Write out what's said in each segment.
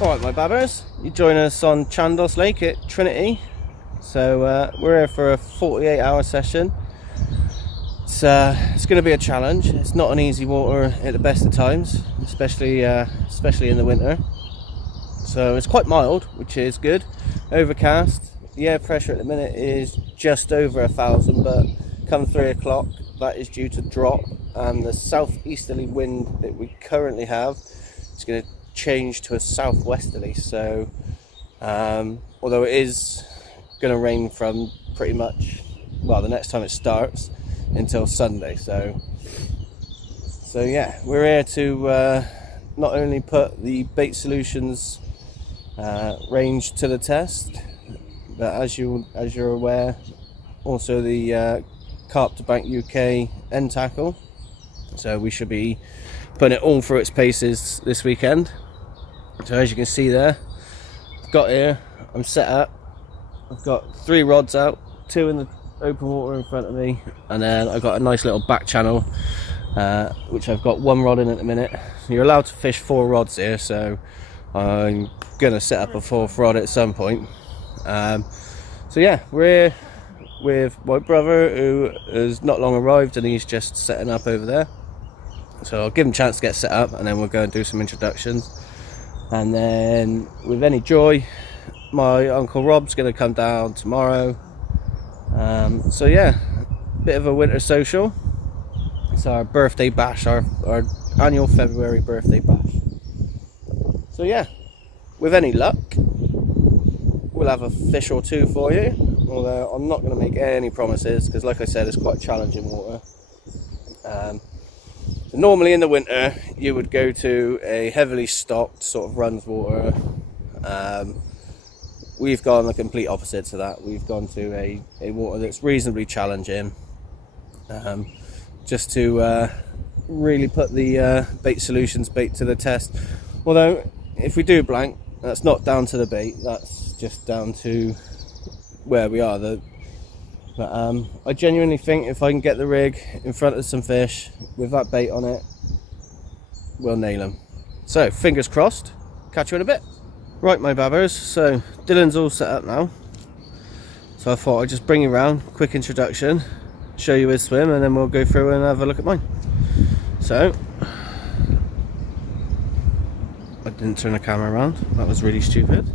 Alright my babbers, you join us on Chandos Lake at Trinity. So we're here for a 48-hour session. It's going to be a challenge. It's not an easy water at the best of times, especially in the winter. So it's quite mild, which is good. Overcast. The air pressure at the minute is just over 1,000, but come 3 o'clock that is due to drop, and the southeasterly wind that we currently have is going to change to a southwesterly. So although it is going to rain from pretty much, well, the next time it starts until Sunday. So yeah, we're here to not only put the Bait Solutions range to the test, but as you're aware, also the Carp to Bank UK end tackle. So we should be putting it all through its paces this weekend. So as you can see there, I'm set up. I've got 3 rods out, 2 in the open water in front of me, and then I've got a nice little back channel, which I've got 1 rod in at the minute. You're allowed to fish 4 rods here, so I'm gonna set up a 4th rod at some point. So yeah, we're here with my brother, who has not long arrived, and he's just setting up over there. So I'll give him a chance to get set up, and then we'll go and do some introductions. And then with any joy, my Uncle Rob's going to come down tomorrow. So yeah, bit of a winter social. It's our birthday bash, our annual February birthday bash. So yeah, with any luck, we'll have a fish or 2 for you. Although I'm not going to make any promises, because like I said, it's quite challenging water. Normally in the winter you would go to a heavily stocked sort of runs water. We've gone the complete opposite to that. We've gone to a water that's reasonably challenging, just to really put the Bait Solutions bait to the test. Although if we do blank, that's not down to the bait, that's just down to where we are. But I genuinely think if I can get the rig in front of some fish with that bait on it, we'll nail them. So fingers crossed, catch you in a bit. Right my babbers, so Dylan's all set up now, so I thought I'd just bring you around, quick introduction, show you his swim, and then we'll go through and have a look at mine. So I didn't turn the camera around, that was really stupid.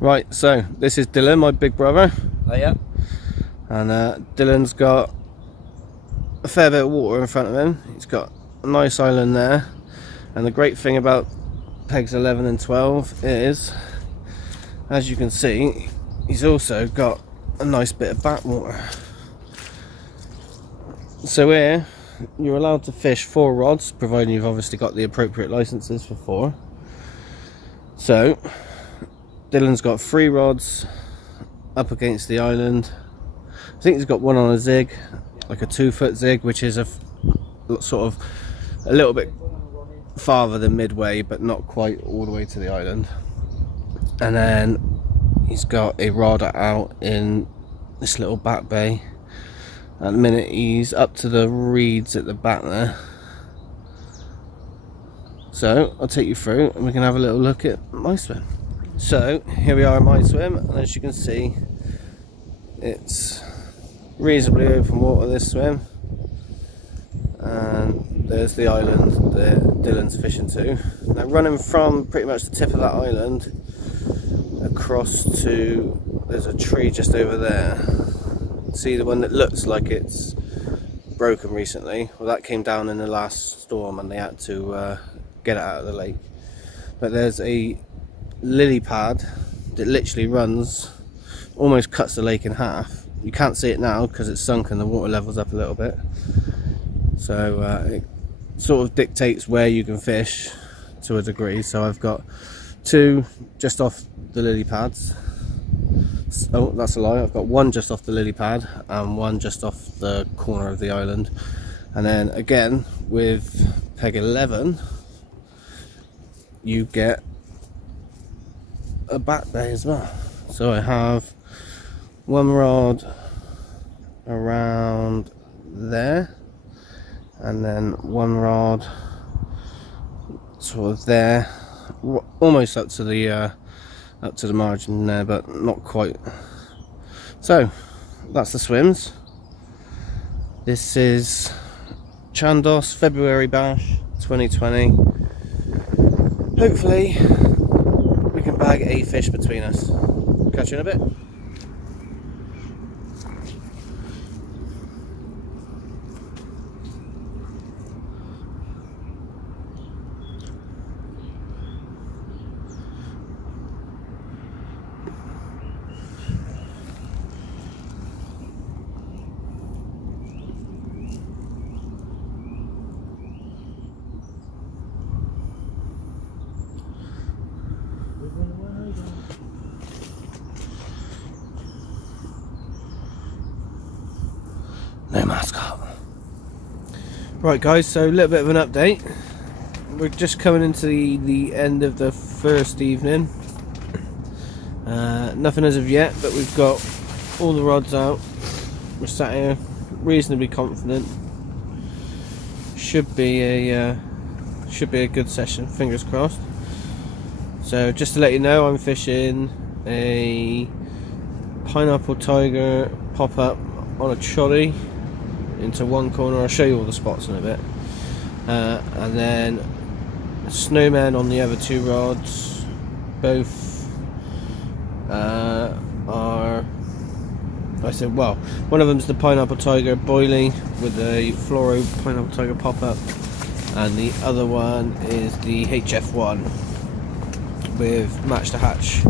Right, so this is Dylan, my big brother. Oh yeah. And Dylan's got a fair bit of water in front of him. He's got a nice island there, and the great thing about pegs 11 and 12 is, as you can see, he's also got a nice bit of backwater. So here you're allowed to fish 4 rods, providing you've obviously got the appropriate licenses for 4. So Dylan's got 3 rods up against the island. I think he's got 1 on a zig, like a 2-foot zig, which is a sort of a little bit farther than midway, but not quite all the way to the island. And then he's got a rod out in this little back bay. At the minute he's up to the reeds at the back there. So I'll take you through and we can have a little look at my swim. So here we are in my swim, and as you can see, it's reasonably open water, this swim, and there's the island that Dylan's fishing to. Now running from pretty much the tip of that island across to, there's a tree just over there. See the one that looks like it's broken recently? Well, that came down in the last storm and they had to get it out of the lake. But there's a lily pad that literally runs, almost cuts the lake in half. You can't see it now because it's sunk and the water level's up a little bit. So it sort of dictates where you can fish to a degree. So I've got 2 just off the lily pads. Oh, that's a lie. I've got 1 just off the lily pad and 1 just off the corner of the island. And then again with peg 11, you get a back bay as well. So I have 1 rod around there, and then 1 rod sort of there almost up to the margin there, but not quite. So that's the swims. This is Chandos February Bash 2020. Hopefully we can bag a fish between us. Catch you in a bit. No mascot. Right guys, so a little bit of an update. We're just coming into the end of the first evening. Nothing as of yet, but we've got all the rods out. We're sat here reasonably confident. Should be a good session, fingers crossed. So just to let you know, I'm fishing a pineapple tiger pop-up on a trolley into one corner. I'll show you all the spots in a bit, and then snowmen on the other two rods. Both are, I said, well, one of them's the pineapple tiger boilie with a fluoro pineapple tiger pop-up, and the other one is the HF1 with match to hatch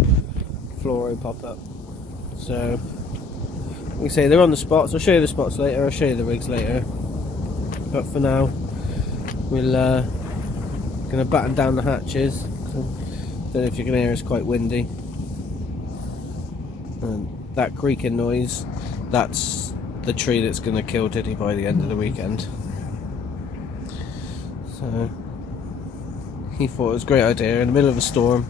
fluoro pop-up. So we say they're on the spots. I'll show you the spots later, I'll show you the rigs later, but for now we'll gonna batten down the hatches. Don't know if you can hear, it's quite windy, and that creaking noise, that's the tree that's gonna kill Diddy by the end of the weekend. So he thought it was a great idea in the middle of a storm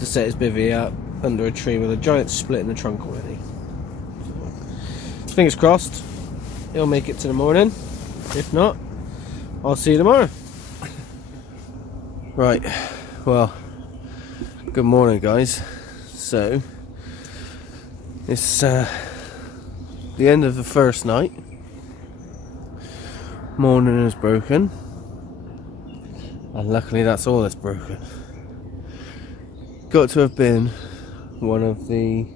to set his bivvy up under a tree with a giant split in the trunk already. Fingers crossed he'll make it to the morning. If not, I'll see you tomorrow. Right, well, good morning guys. So it's the end of the first night. Morning is broken, and luckily that's all that's broken. Got to have been one of the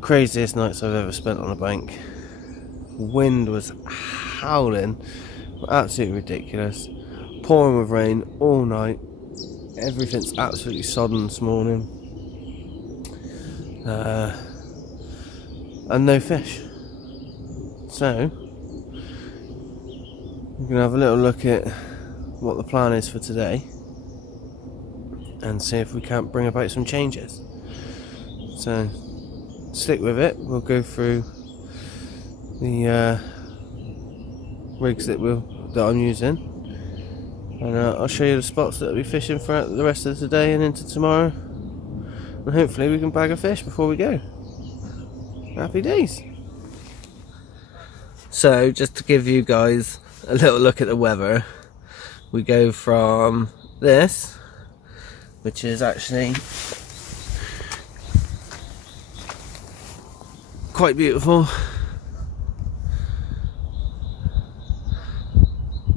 craziest nights I've ever spent on a bank. Wind was howling, absolutely ridiculous, pouring with rain all night. Everything's absolutely sodden this morning, and no fish. So we're gonna have a little look at what the plan is for today and see if we can't bring about some changes. So stick with it. We'll go through the rigs that I'm using, and I'll show you the spots that I'll be fishing for the rest of the day and into tomorrow, and hopefully we can bag a fish before we go. Happy days. So just to give you guys a little look at the weather, we go from this, which is actually quite beautiful,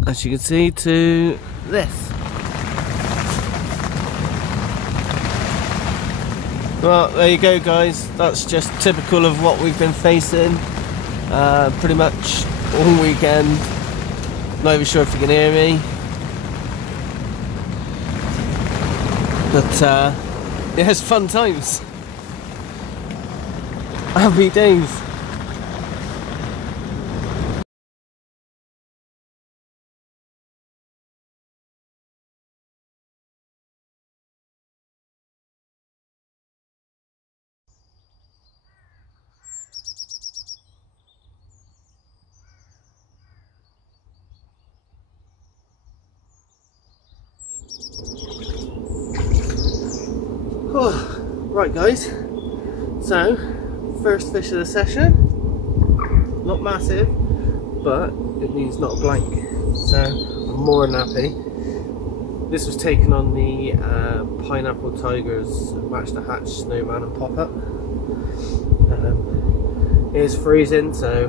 as you can see, to this. Well, there you go guys, that's just typical of what we've been facing pretty much all weekend. Not even sure if you can hear me, but yeah, it's fun times. Happy days. Right guys, so first fish of the session, not massive, but it means not a blank, so I'm more than happy. This was taken on the Pineapple Tigers Match the Hatch Snowman and Pop-Up. It is freezing, so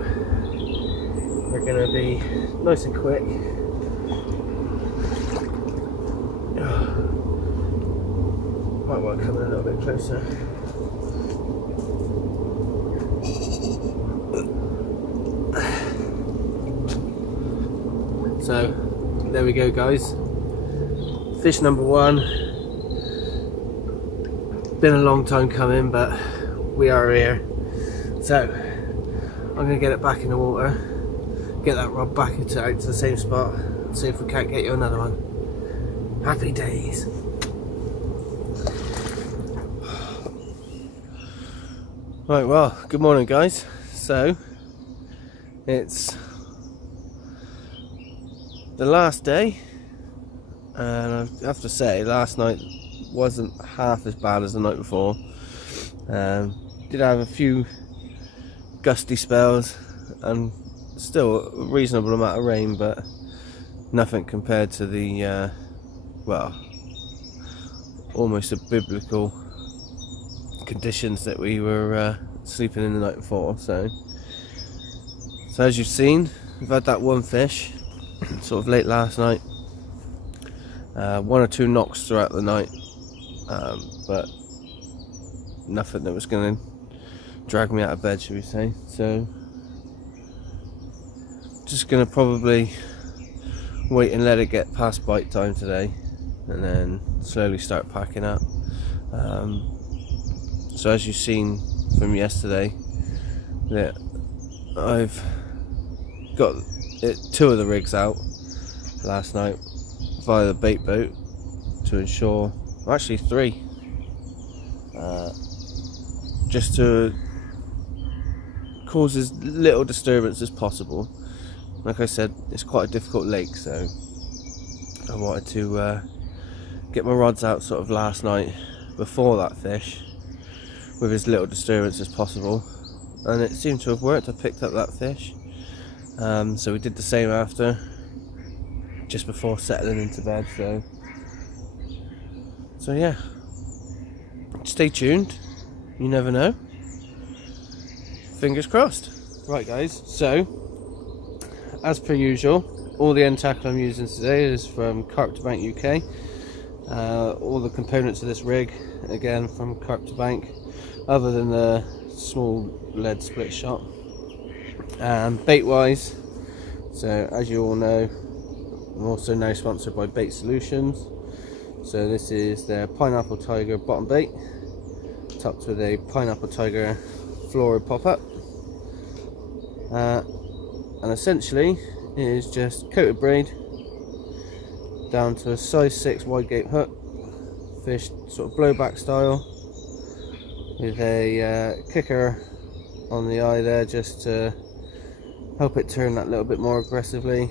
we're going to be nice and quick. Might want to come in a little bit closer. So there we go, guys. Fish number one. Been a long time coming, but we are here. So I'm going to get it back in the water, get that rod back out to the same spot, and see if we can't get you another one. Happy days. Right, well, good morning, guys. So it's the last day, and I have to say last night wasn't half as bad as the night before. Did have a few gusty spells and still a reasonable amount of rain, but nothing compared to the well, almost a biblical conditions that we were sleeping in the night before. So as you've seen, we've had that one fish sort of late last night, one or two knocks throughout the night, but nothing that was going to drag me out of bed, should we say. So just going to probably wait and let it get past bite time today, and then slowly start packing up. So as you've seen from yesterday, that I've got two of the rigs out last night via the bait boat to ensure, well, actually three, just to cause as little disturbance as possible. Like I said, it's quite a difficult lake, so I wanted to get my rods out sort of last night before that fish with as little disturbance as possible, and it seemed to have worked. I picked up that fish, so we did the same after, just before settling into bed. So yeah, stay tuned, you never know, fingers crossed. Right, guys, so as per usual, all the end tackle I'm using today is from Carp to Bank UK. All the components of this rig, again, from Carp to Bank, other than the small lead split shot. Bait wise, so as you all know, I'm also now sponsored by Bait Solutions. So this is their Pineapple Tiger bottom bait, topped with a Pineapple Tiger fluoro pop-up, and essentially it is just coated braid down to a size 6 wide gape hook, fished sort of blowback style, with a kicker on the eye there just to help it turn that little bit more aggressively.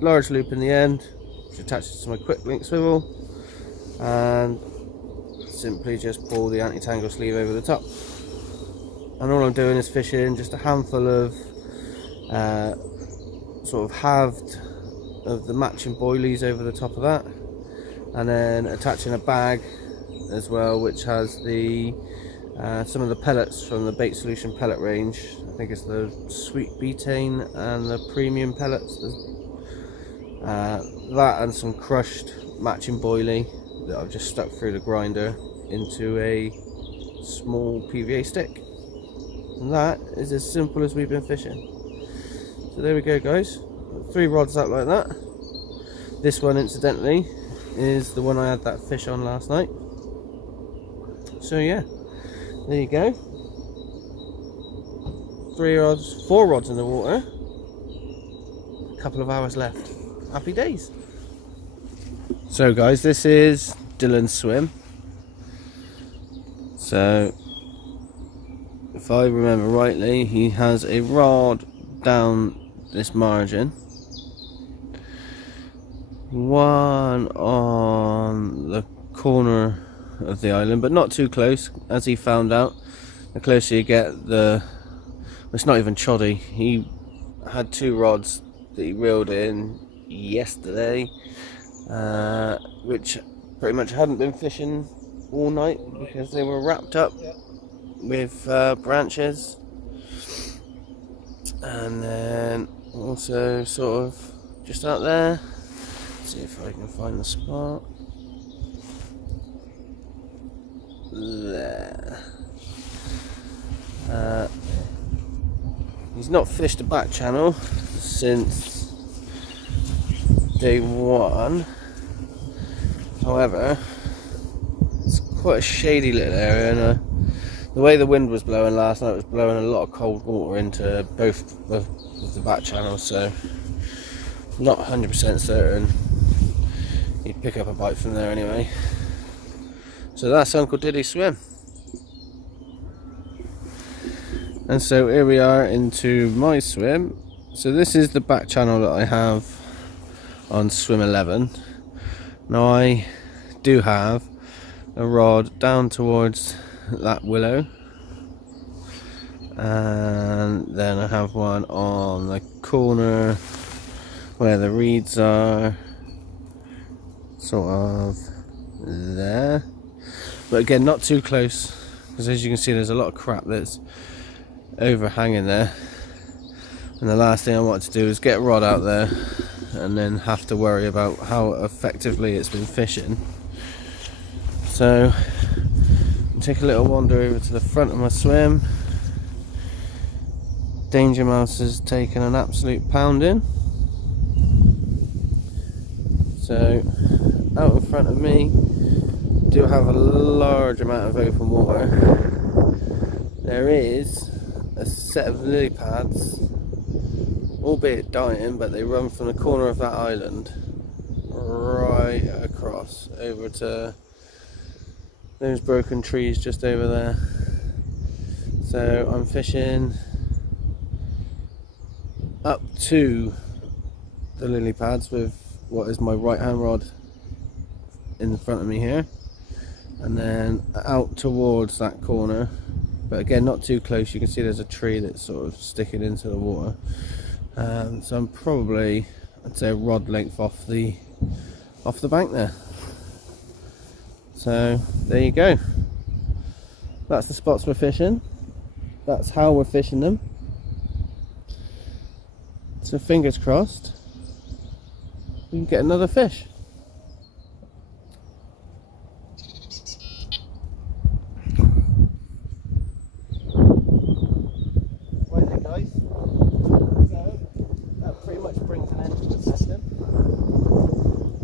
Large loop in the end, which attaches to my quick link swivel, and simply just pull the anti-tangle sleeve over the top. And all I'm doing is fishing just a handful of sort of halved of the matching boilies over the top of that, and then attaching a bag as well, which has the some of the pellets from the Bait Solution pellet range. I think it's the sweet betaine and the premium pellets. That and some crushed matching boilie that I've just stuck through the grinder into a small PVA stick. And that is as simple as we've been fishing. So there we go, guys. 3 rods out like that. This one, incidentally, is the one I had that fish on last night. So yeah, there you go. 4 rods in the water. A couple of hours left. Happy days. So guys, this is Dylan's swim. So if I remember rightly, he has a rod down this margin, one on the corner of the island, but not too close. As he found out, the closer you get, it's not even choddy. He had 2 rods that he reeled in yesterday, which pretty much hadn't been fishing all night because they were wrapped up with branches. And then also sort of just out there, see if I can find the spot. There. He's not fished the back channel since day one. However, it's quite a shady little area, and the way the wind was blowing last night was blowing a lot of cold water into both of the back channels, so I'm not 100% certain you'd pick up a bite from there anyway. So that's Uncle Diddy's swim. And so here we are into my swim. So this is the back channel that I have on swim 11. Now I do have a rod down towards that willow, and then I have one on the corner where the reeds are, sort of there, but again not too close, because as you can see there's a lot of crap that's overhanging there, and the last thing I want to do is get a rod out there and then have to worry about how effectively it's been fishing. So take a little wander over to the front of my swim. Danger Mouse has taken an absolute pounding. So out in front of me do have a large amount of open water. There is a set of lily pads, albeit dying, but they run from the corner of that island right across over to those broken trees just over there. So I'm fishing up to the lily pads with what is my right hand rod in front of me here, and then out towards that corner, but again not too close. You can see there's a tree that's sort of sticking into the water, so I'm probably, I'd say, a rod length off the bank there. So there you go, that's the spots we're fishing, that's how we're fishing them. So fingers crossed we can get another fish. Right then guys, so that pretty much brings an end to the session.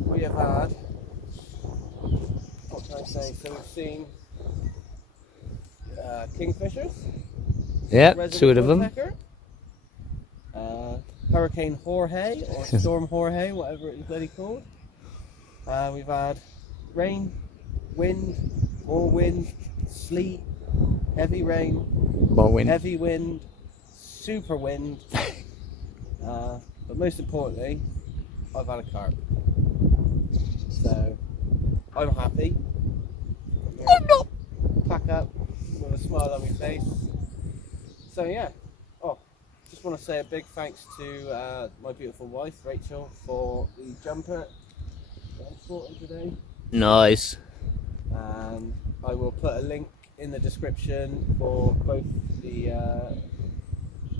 We have had, what can I say, so we've seen kingfishers, yeah, two of them, Hurricane Jorge or Storm Jorge, whatever it's bloody called. We've had rain, wind, more wind, sleet, heavy rain, more wind, heavy wind, super wind, but most importantly I've had a carp, so I'm happy. I'm not. Pack up with a smile on my face. So yeah, just want to say a big thanks to my beautiful wife Rachel for the jumper that I bought in today. Nice. And I will put a link in the description for both the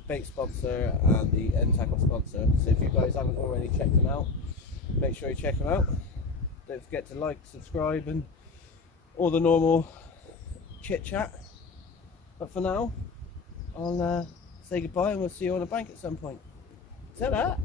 bait sponsor and the end tackle sponsor. So if you guys haven't already checked them out, make sure you check them out. Don't forget to like, subscribe, and all the normal chit chat. But for now, I'll say goodbye, and we'll see you on the bank at some point. Ta-da!